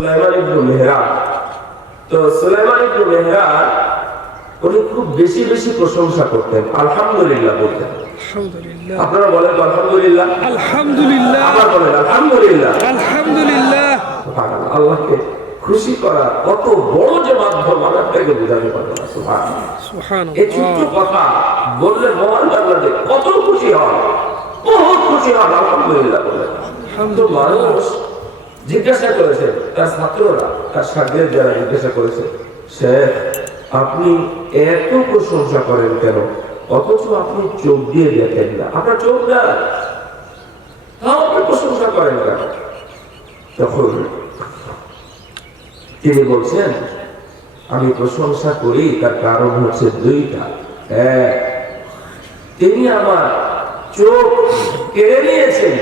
সুলাইমান ইবনু মেহরান তো সুলাইমান ইবনু মেহরান উনি খুব বেশি বেশি প্রশংসা করতেন। আলহামদুলিল্লাহ বলতেন। আপনারা বলেন আলহামদুলিল্লাহ? আলহামদুলিল্লাহ। আবার বলেন আলহামদুলিল্লাহ। আলহামদুলিল্লাহ। আল্লাহকে খুশি করা কত বড় যে মাধ্যম আপনাকে বোঝাতে পারব না সুবহান এই ছোট্ট কথা বললে মহান আল্লাহ যে কত খুশি হন বহুত খুশি হন আলহামদুলিল্লাহ বলে তো মানুষ জিজ্ঞাসা করেছে, তার ছাত্ররা, তার সাথীদের যারা জিজ্ঞাসা করেছে, শেখ, আপনি এত প্রশংসা করেন কেন? অথচ আপনি চোখ দিয়ে দেখেন না। আপনার চোখ না তাও আপনি প্রশংসা করেন কেন? তখন তিনি বলছেন, আমি প্রশংসা করি, তার কারণ হচ্ছে দুইটা। এক, তিনি আমার চোখ কেড়ে নিয়েছেন,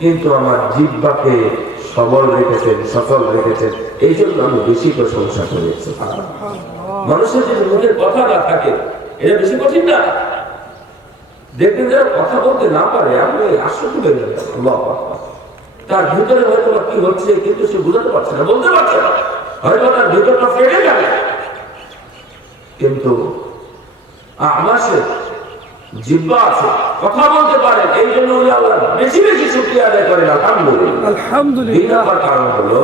কিন্তু আমার জিব্বাকে সবল রেখেছেন সফল রেখেছেন এই জন্য আমি বেশি প্রশংসা করেছি। মানুষের যদি মুখের কথা না থাকে এটা বেশি কঠিন না। দেখবেন যারা কথা বলতে না পারে আপনি আশ্চর্য হয়ে আল্লাহু তার ভিতরে হয়তো বা কি হচ্ছে কিন্তু সে বুঝাতে পারছে না বলতে পারছে না। হয়তো তার ভিতরটা ফেটে যাবে। কিন্তু আমার সে জিব্বা আছে কথা বলতে পারেন এই জন্য উনি আল্লাহ বেশি বেশি শুক্রিয়া আদায় করেন আলহামদুলিল্লাহ। আলহামদুলিল্লাহ। কারণ হলো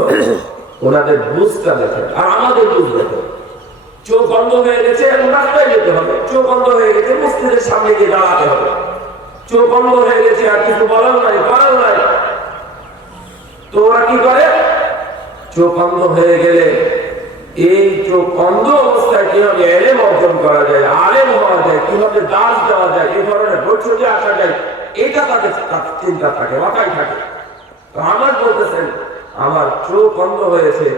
ওনাদের বুঝটা দেখেন আর আমাদের বুঝ দেখেন। চোখ বন্ধ হয়ে গেছে এখন রাস্তায় যেতে হবে। চোখ বন্ধ হয়ে গেছে মসজিদের সামনে গিয়ে দাঁড়াতে হবে। চোখ বন্ধ হয়ে গেছে আর কিছু বলার নাই করার নাই। তো ওরা কি করে? চোখ অন্ধ হয়ে গেলে এই চোখ অন্ধ অবস্থায় কীভাবে এলেম অর্জন করা যায়, আলেম হওয়া যায়, কীভাবে দাস দেওয়া যায়, এই ধরনের বৈঠকে আসা যায়, এটা তাদের চিন্তা থাকে, মাথায় থাকে। আমার বলতেছেন, আমার চোখ অন্ধ হয়েছে,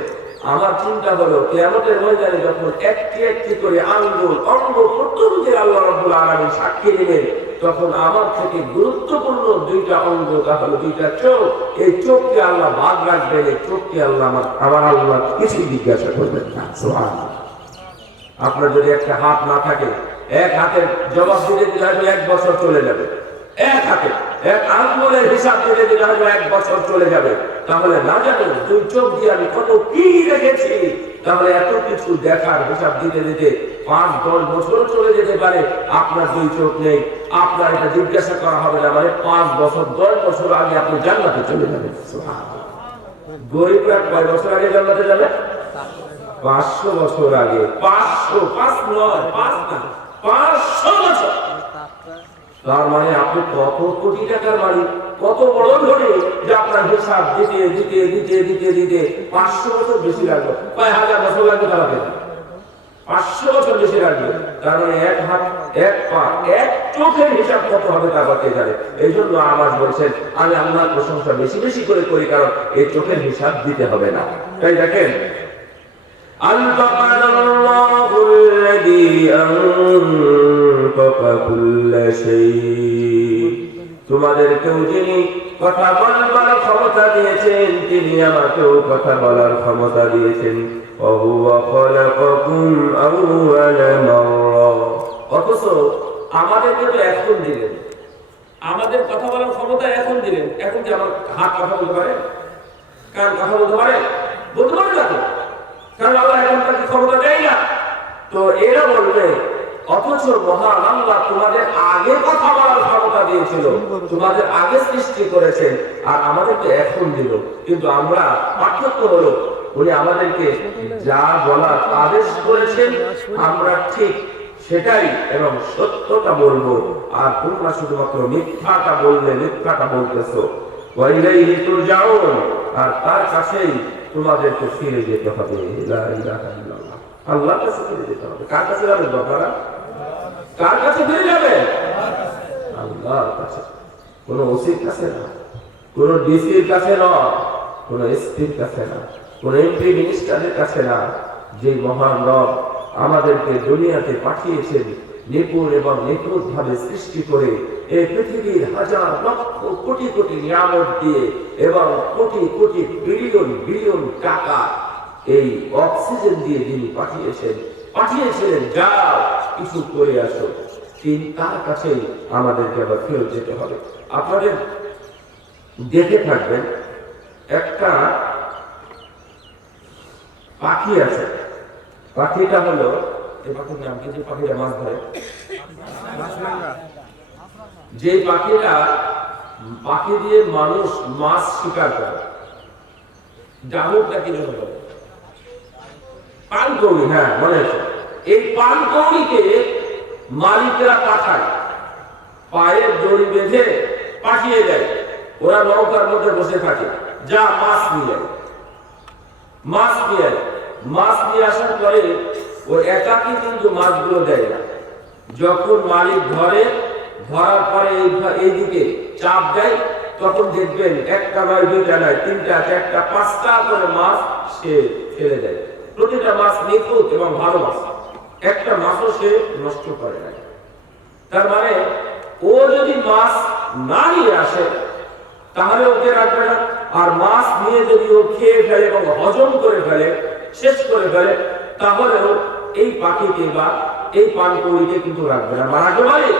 আমার চিন্তা হলো কেমতের ময়দানে যখন একটি একটি করে আঙ্গুল অঙ্গ প্রত্যঙ্গের আল্লাহ রব্বুল আলামিন সাক্ষী নেবেন তখন আমার থেকে গুরুত্বপূর্ণ দুইটা অঙ্গ তাহলে দুইটা চোখ। এই চোখকে আল্লাহ বাদ রাখবেন এই চোখকে আল্লাহ আমার আল্লাহ কিছুই জিজ্ঞাসা করবেন না। আপনার যদি একটা হাত না থাকে, এক হাতের জবাব দিতে দিলে হয়তো এক বছর চলে যাবে। এক হাতে, এক আঙ্গুলের হিসাব দিতে দিলে হয়তো এক বছর চলে যাবে। তাহলে না জানেন দুই চোখ দিয়ে আমি কত কি রেখেছি তাহলে এত কিছু দেখার হিসাব দিতে দিতে পাঁচ, দশ বছর চলে যেতে পারে। আপনার দুই চোখ নেই। আপনার এটা জিজ্ঞাসা করা হবে না। মানে পাঁচ বছর, দশ বছর আগে আপনি জান্নাতে চলে যাবেন। গরিবরা কয় বছর আগে জান্নাতে যাবে? পাঁচশো বছর আগে। পাঁচশো, পাঁচ নয়, পাঁচ না, পাঁচশো বছর। তার মানে আপনি কত কোটি টাকার মালিক? কত বড় ধরে যে আপনার হিসাব দিতে দিতে দিতে দিতে দিতে পাঁচশো বছর বেশি লাগবে কয় হাজার বছর লাগবে তাহলে পাঁচশো বছর বেশি লাগবে তার মানে এক হাত এক পা এক চোখের হিসাব কত হবে তা করতে জানে এই জন্য আমার বলছেন আমি আল্লাহর প্রশংসা বেশি বেশি করে করি কারণ এই চোখের হিসাব দিতে হবে না তাই দেখেন أنفقنا الله الذي أنفق كل شيء তোমাদের কেউ যিনি কথা বলবার ক্ষমতা দিয়েছেন, তিনি আমাকেও কথা বলার ক্ষমতা দিয়েছেন। অথচ আমাদের কিন্তু এখন দিলেন। আমাদের কথা বলার ক্ষমতা এখন দিলেন। এখন যে আমার হাত কথা বলতে পারে? কান কথা বলতে পারে? বলতে পারে না তো। কারণ আমার এখন তাকে ক্ষমতা দেয় না। তো এরা বলবে অথচ মহান আল্লাহ তোমাদের আগে কথা বলার ক্ষমতা দিয়েছিল। তোমাদের আগে সৃষ্টি করেছেন আর আমাদেরকে এখন দিল। কিন্তু আমরা পার্থক্য হলো, উনি আমাদেরকে যা বলার আদেশ করেছেন, আমরা ঠিক সেটাই এবং সত্যটা বলব। আর তোমরা শুধুমাত্র মিথ্যাটা বললে, মিথ্যাটা বলতেছো। ওয়াইলাইহি তুরজাউন, আর তার কাছেই তোমাদেরকে ফিরে যেতে হবে। আল্লাহর কাছে ফিরে যেতে হবে। কার কাছে যাবে বাবারা কার কাছে ফিরে যাবে? আল্লাহর কাছে। কোন ওসির কাছে না। কোন ডিসির কাছে না। কোন এসপির কাছে না। কোন এমপি মিনিস্টারের কাছে না। যে মহান রব আমাদেরকে দুনিয়াতে পাঠিয়েছেন নিপুণ এবং নিখুঁত ভাবে সৃষ্টি করে এই পৃথিবীর হাজার লক্ষ কোটি কোটি নিয়ামত দিয়ে এবং কোটি কোটি বিলিয়ন বিলিয়ন টাকা এই অক্সিজেন দিয়ে যিনি পাঠিয়েছেন। পাঠিয়েছিলেন যাও কিছু করে আসো। তিনি তার কাছেই আমাদেরকে আবার ফেরত যেতে হবে। আপনাদের দেখে থাকবেন, একটা পাখি আছে। পাখিটা হলো, এই পাখির নাম কি? যে পাখিটা মাছ ধরে? যে পাখিটা পাখি দিয়ে মানুষ মাছ শিকার করে। ডাহুকটা কি জন্য বলে পানকৌড়ি হ্যাঁ মনে আছে। এই পানকৌড়িকে মালিকরা পাঠায়, পায়ের দড়ি বেঁধে পাঠিয়ে দেয়। ওরা নৌকার মধ্যে বসে থাকে। যা মাছ নিয়ে মাছ নিয়ে মাছ নিয়ে আসার পরে ও একাকি কিন্তু মাছগুলো দেয় না। যখন মালিক ধরে, ধরার পরে এই- এইদিকে চাপ দেয়, তখন দেখবেন একটা নয়, দুইটা নয়, তিনটা, চারটা, পাঁচটা করে মাছ সে ফেলে দেয়। প্রতিটা মাছ নিখুঁত এবং ভালো মাছ। একটা মাছও সে নষ্ট করে না তার মানে ও যদি মাছ না নিয়ে আসে, তাহলে ওকে রাখবে না। আর মাছ নিয়ে যদি ও খেয়ে ফেলে এবং হজম করে ফেলে, শেষ করে ফেলে, তাহলেও এই পাখিকে বা এই পানকৌড়িকে কিন্তু রাখবে না। মারা যাবে মানে?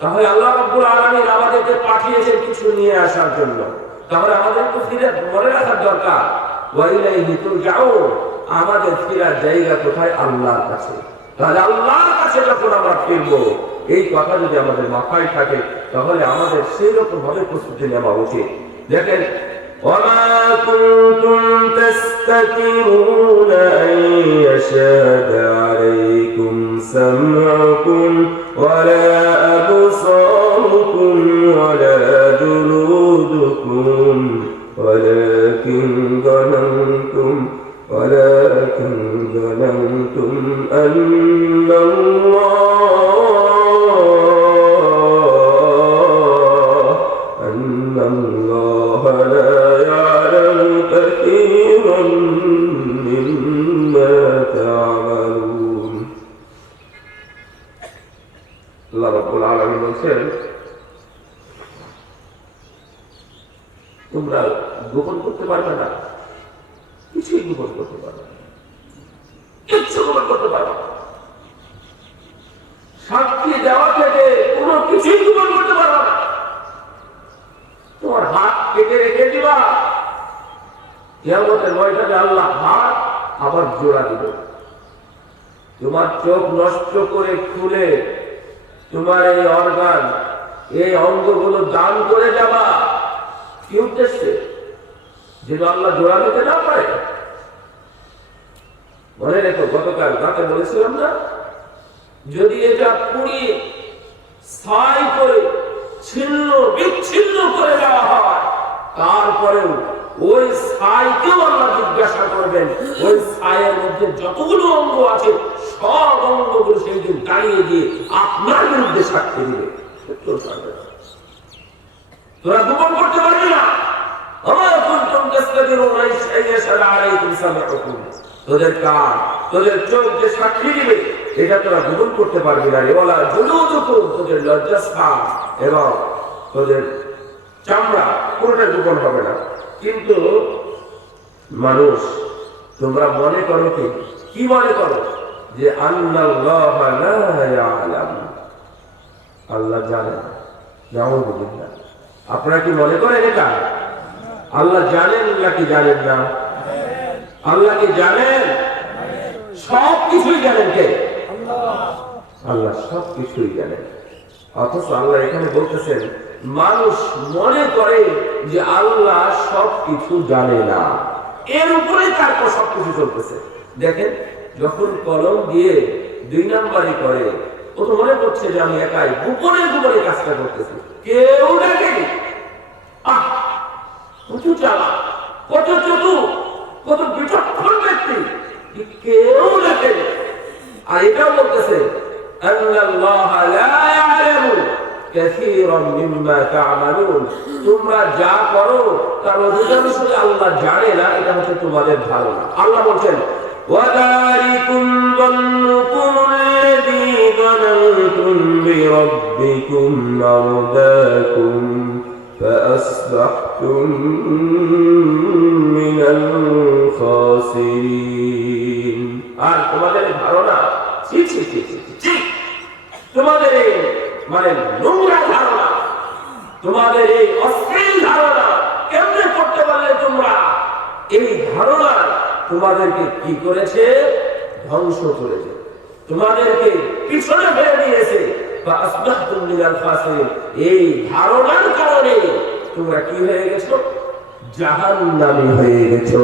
তাহলে আল্লাহ রাব্বুল আলামিন আমাদেরকে পাঠিয়েছে কিছু নিয়ে আসার জন্য। তাহলে আমাদের তো ফিরে মনে রাখার দরকার। ওয়াইলাইহি তুরজাউন। আমাদের ফিরার জায়গা কোথায়? আল্লাহর কাছে। তাহলে আল্লাহর কাছে যখন আমরা ফিরবো এই কথা যদি আমাদের মাথায় থাকে তাহলে আমাদের সেই রকম ভাবে প্রস্তুতি নেওয়া উচিত দেখেন وما كنتم تستترون أن يشهد عليكم سمعكم ولا أبصاركم ولا جلودكم ولكن কিয়ামতের ময়দানে আল্লাহ হাত আবার জোড়া দিবে। তোমার চোখ নষ্ট করে খুলে তোমার এই অর্গান, এই অঙ্গগুলো দান করে যাবা কি উদ্দেশ্যে? যেন আল্লাহ জোড়া দিতে না পারে। মনে রেখো, গতকাল রাতে বলেছিলাম না? যদি এটা পুড়িয়ে ছাই করে ছিন্ন, বিচ্ছিন্ন করে দেওয়া হয়, তারপরেও ওই ছাইকেও আল্লাহ জিজ্ঞাসা করবেন, ওই ছায়ের মধ্যে যতগুলো অঙ্গ আছে, সব অঙ্গগুলো সেই দিন দাঁড়িয়ে দিয়ে আপনার বিরুদ্ধে সাক্ষী দিবে। তোরা গোপন করতে পারবি না। তোদের কান, তোদের চোখ যে সাক্ষী এটা তোরা গোপন করতে পারবি না তোদের লজ্জাস্থান। এবং তোদের চামড়া পুরোটা গোপন হবে না। কিন্তু মানুষ, তোমরা মনে করো কি? কি মনে করো? যে আল্লাহ আল্লাহ জানেন। আপনারা কি মনে করেন এটা? আল্লাহ জানেন নাকি জানেন না? আল্লাহ কি জানেন? সব কিছুই জানেন কে? আল্লাহ সব কিছুই জানেন। অথচ আল্লাহ এখানে বলতেছেন মানুষ মনে করে যে আল্লাহ সব কিছু জানে না। এর উপরে তারপর সবকিছু চলতেছে। দেখেন, যখন কলম দিয়ে দুই নাম্বারই করে, ও তো মনে করছে যে আমি একাই গোপনে গোপনে কাজটা করতেছি। কেউ দেখেনি। আহ! কত চালা কত চতু কত বিচক্ষণ ব্যক্তি কেউ দেখেনি। আর এটাও বলতেছে আল্লাহ তোমরা যা করো তার অধিকাংশ আল্লাহ জানে না এটা হচ্ছে তোমাদের ধারণা আল্লাহ বলছেন وذلكم ظنكم الذي ظننتم بربكم أرداكم فأصبحتم من الخاسرين আর তোমাদের এই ধারণা ছি ছি ছি মানে নোংরা ধারণা। তোমাদের এই অশ্লীল ধারণা কেমনে করতে পারলে তোমরা? এই ধারণা তোমাদেরকে কি করেছে? ধ্বংস করেছে। তোমাদেরকে পিছনে ফেলে দিয়েছে। এই ধারণার কারণে তোমরা কি হয়ে গেছো? জাহান্নামী হয়ে গেছো।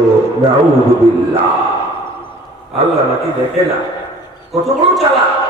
আল্লাহ নাকি দেখে না। কত বড় চালাক।